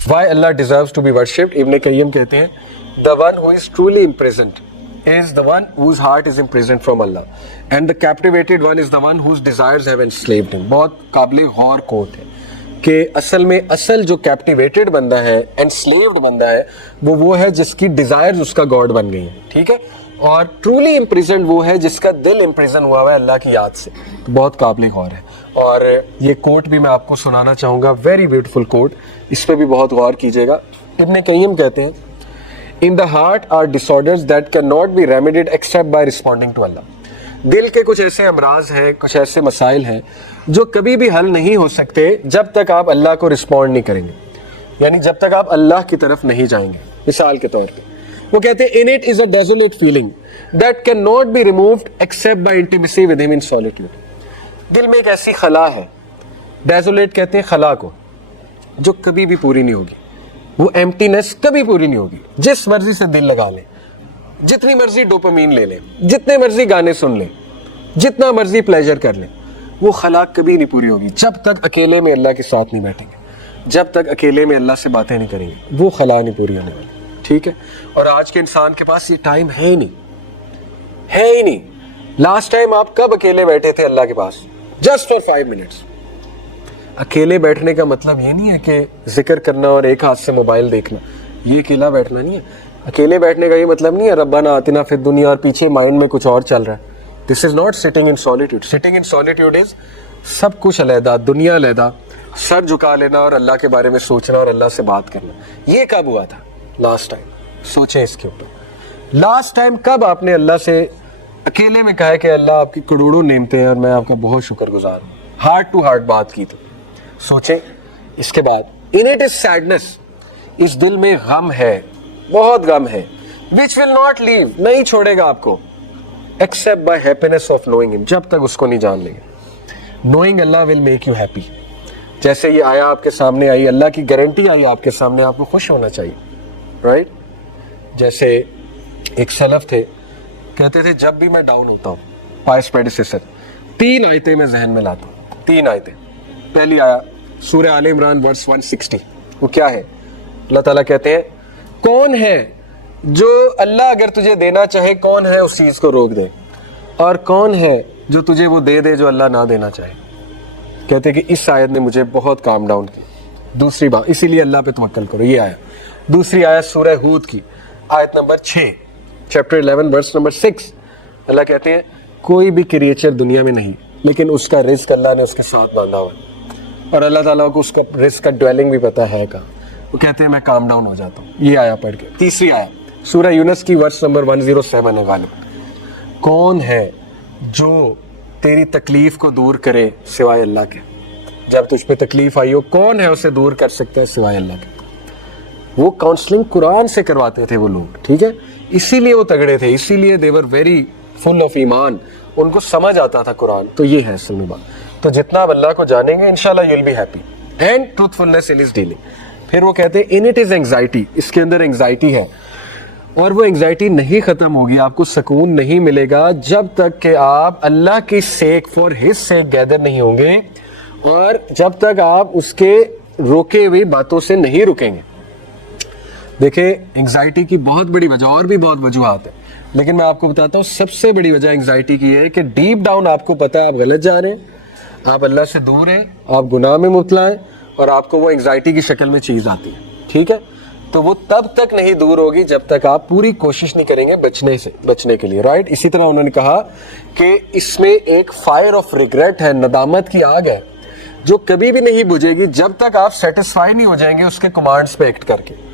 Why Allah deserves to be worshipped? Ibn Qayyim कहते हैं the one who is truly imprisoned is the one whose heart is imprisoned from Allah and the captivated one is the one whose desires have enslaved him. बहुत काबिल गौर coat है कि असल में असल जो कैप्टिवेटेड बंदा है, एनस्लेव्ड बंदा है, वो है जिसकी डिजायर्स उसका गॉड बन गई है, ठीक है, और ट्रूली इम्प्रिजन वो है जिसका दिल इम्प्रिजन हुआ हुआ है अल्लाह की याद से. तो बहुत काबिल गौर है. और ये कोट भी मैं आपको सुनाना चाहूँगा, वेरी ब्यूटीफुल कोट, इस पर भी बहुत गौर कीजिएगा. इब्न क़य्यिम कहते हैं in the heart are disorders that can not be remedied except by responding to Allah. दिल के कुछ ऐसे अमराज हैं, कुछ ऐसे मसाइल हैं जो कभी भी हल नहीं हो सकते जब तक आप अल्लाह को रिस्पॉन्ड नहीं करेंगे, यानी जब तक आप अल्लाह की तरफ नहीं जाएंगे. मिसाल के तौर पे वो कहते हैं in it is a desolate feeling that can not be removed except by intimacy with him in solitude. दिल में एक ऐसी खला है, डेसोलेट कहते हैं खला को, जो कभी भी पूरी नहीं होगी. वो एम्प्टीनेस कभी पूरी नहीं होगी. जिस मर्जी से दिल लगा ले, जितनी मर्जी डोपामीन ले लें, जितने मर्जी गाने सुन लें, जितना मर्जी प्लेजर कर लें, वो खला कभी नहीं पूरी होगी जब तक अकेले में अल्लाह के साथ नहीं बैठेंगे, जब तक अकेले में अल्लाह से बातें नहीं करेंगे, वो खला नहीं पूरी होने वाली. ठीक है. और आज के इंसान के पास ये टाइम है ही नहीं, है ही नहीं. लास्ट टाइम आप कब अकेले बैठे थे अल्लाह के पास? Just for 5 minutes. अकेले बैठने का मतलब ये नहीं है कि जिक्र करना और एक हाथ से मोबाइल देखना, ये अकेला बैठना नहीं है. अकेले बैठने का ये मतलब नहीं है रब्बाना आतिना फिद दुनिया और पीछे माइंड में कुछ और चल रहा है. This is not sitting in solitude. Sitting in solitude is सब कुछ अलहदा, दुनिया अलहदा, सर झुका लेना और अल्लाह के बारे में सोचना और अल्लाह से बात करना. ये कब हुआ था लास्ट टाइम? सोचें इसके ऊपर. लास्ट टाइम कब आपने अल्लाह से अकेले में कहा है कि अल्लाह आपकी करोड़ों नेमतें हैं और मैं आपका बहुत शुक्रगुजार हूँ, हार्ट टू हार्ट बात की? तो सोचें. इसके बाद इन इट इज सैडनेस, इस दिल में गम है, बहुत गम है, विच विल नॉट लीव, नहीं छोड़ेगा आपको, except by happiness of knowing him, जब तक उसको नहीं जान लेंगे. Knowing Allah will make you happy. जैसे ये आया आपके सामने आई, अल्लाह की गारंटी आई आपके सामने, आपको खुश होना चाहिए, राइट? जैसे एक सलफ थे, कहते थे जब भी मैं डाउन होता हूँ, पायस प्रेडिसेसर, 3 आयतें मैं जहन में लाता हूँ. 3 आयतें. पहली आया सूरह आले इमरान वर्स 160. वो क्या है? अल्लाह ताला कहते हैं कौन है जो अल्लाह अगर तुझे देना चाहे, कौन है उस चीज को रोक दे, और कौन है जो तुझे वो दे दे जो अल्लाह ना देना चाहे. कहते कि इस आयत ने मुझे बहुत काम डाउन की. दूसरी बात, इसीलिए अल्लाह पे तवक्कल करो, ये आया. दूसरी आयत सूरह हूद की आयत नंबर 6, चैप्टर 11 वर्स नंबर 6. अल्लाह कहते हैं कोई भी क्रिएचर दुनिया में नहीं, लेकिन उसका रिस्क अल्लाह ने उसके साथ बांधा हुआ है, और अल्लाह ताला को उसका रिस्क का ड्वेलिंग भी पता है कहाँ. वो कहते हैं मैं काम डाउन हो जाता हूँ. ये आया पढ़ के. तीसरी आया सूरह यूनस की वर्स नंबर 107 है गालिब. कौन है जो तेरी तकलीफ को दूर करे सिवाय अल्लाह के? जब तुझ पे तकलीफ आई हो, कौन है उसे दूर कर सकता है सिवाय अल्लाह के? वो काउंसलिंग कुरान से करवाते थे वो लोग, ठीक है, इसीलिए वो तगड़े थे, इसीलिए दे वर वेरी फुल ऑफ ईमान, उनको समझ आता था कुरान. तो ये है असल में बात. तो जितना आप अल्लाह को जानेंगे इंशाल्लाह you will be happy and truthfulness in his dealing. फिर वो कहते हैं इन इट इज एंग्जाइटी, इसके अंदर एंग्जाइटी है, और वो एंग्जाइटी नहीं खत्म होगी, आपको सुकून नहीं मिलेगा जब तक कि आप अल्लाह की सेक फॉर हिज सेक गैदर नहीं होंगे, और जब तक आप उसके रोके हुई बातों से नहीं रुकेंगे. देखिए एंग्जाइटी की बहुत बड़ी वजह, और भी बहुत वजूहात है, लेकिन मैं आपको बताता हूँ सबसे बड़ी वजह एंग्जाइटी की है कि डीप डाउन आपको पता है आप गलत जा रहे हैं, आप अल्लाह से दूर हैं, आप गुनाह में मुब्तला हैं, और आपको वो एंग्जाइटी की शक्ल में चीज़ आती है. ठीक है, तो वो तब तक नहीं दूर होगी जब तक आप पूरी कोशिश नहीं करेंगे बचने के लिए, राइट? इसी तरह उन्होंने कहा कि इसमें एक फायर ऑफ रिग्रेट है, नदामत की आग है, जो कभी भी नहीं बुझेगी जब तक आप सेटिस्फाई नहीं हो जाएंगे उसके कमांड्स पे एक्ट करके.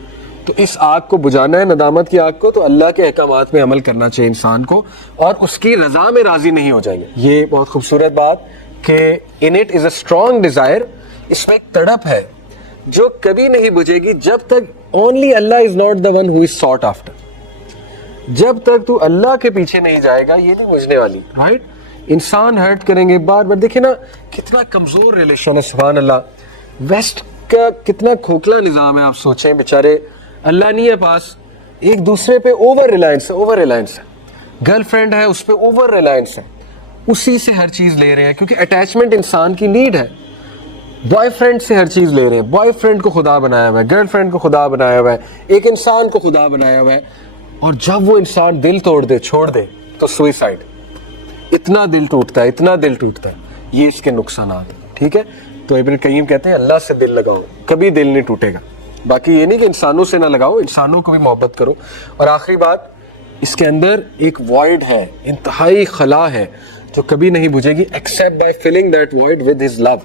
तो इस आग को बुझाना है, नदामत की आग को, तो अल्लाह के अहकामात में अमल करना चाहिए इंसान को, और उसकी रजा में राजी नहीं हो जाएंगे. ये बहुत खूबसूरत बात कि in it is a strong Dzire, इसमें एक तड़प है जो कभी नहीं बुझेगी जब तक only Allah is not the one who is sought after. जब तक तू अल्लाह के पीछे नहीं जाएगा ये नहीं बुझने वाली, राइट? इंसान हर्ट करेंगे बार बार. देखिए ना कितना कमजोर रिलेशन है, सुभान अल्लाह. वेस्ट का कितना खोखला निजाम है, आप सोचें. बेचारे अल्लाह नहीं है पास, एक दूसरे पे ओवर रिलायंस है. गर्लफ्रेंड है उस पर ओवर रिलायंस है, उसी से हर चीज ले रहे हैं, क्योंकि अटैचमेंट इंसान की नीड है. बॉय फ्रेंड से हर चीज ले रहे हैं, बॉय फ्रेंड को खुदा बनाया हुआ है, गर्ल फ्रेंड को खुदा बनाया हुआ है, एक इंसान को खुदा बनाया हुआ है, और जब वो इंसान दिल तोड़ दे, छोड़ दे, तो सुइसाइड। इतना दिल टूटता है, इतना दिल टूटता है, ये इसके नुकसानात हैं, ठीक है। तो इब्न कय्यिम कहते हैं अल्लाह से दिल लगाओ, कभी दिल नहीं टूटेगा। बाकी ये नहीं कि इंसानों से ना लगाओ, इंसानों को भी मोहब्बत करो। और आखिरी बात, इसके अंदर एक वॉइड है, इंतहाई खला है, जो कभी नहीं बुझेगी, except by filling that void with his love.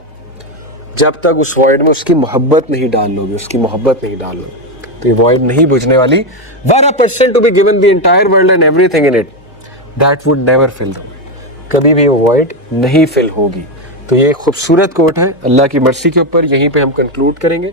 जब तक उस वॉइड में उसकी मोहब्बत नहीं डाल लोगे, उसकी मोहब्बत नहीं डाल लोगे, तो ये वॉइड नहीं बुझने वाली। Were a person to be given the entire world and everything in it, that would never fill the void, कभी भी वो वॉइड नहीं फिल होगी। तो ये खूबसूरत कोट है अल्लाह की मर्सी के ऊपर। यहीं पे हम कंक्लूड करेंगे।